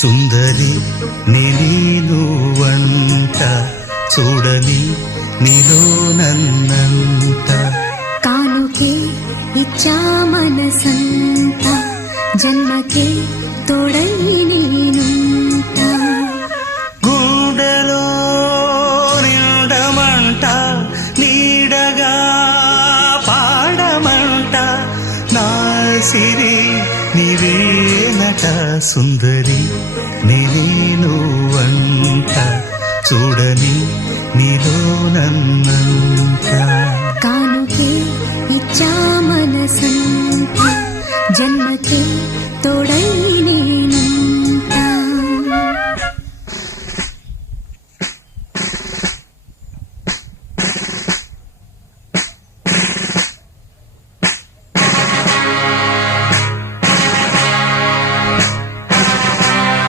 సుందరి నేను వంట చూడని నీలో నన్నంత కానుకే ఇచ్చా మనసంత జన్మకే తోడై నేనుంట గుండెలో నిండమంట నీడగా పాడమంట నా సిరి నీవేనట సుందరి నేను వంట చూడని నీలో నన్నంత కానుకే ఇచ్చా మనసంత జన్మకే తోడై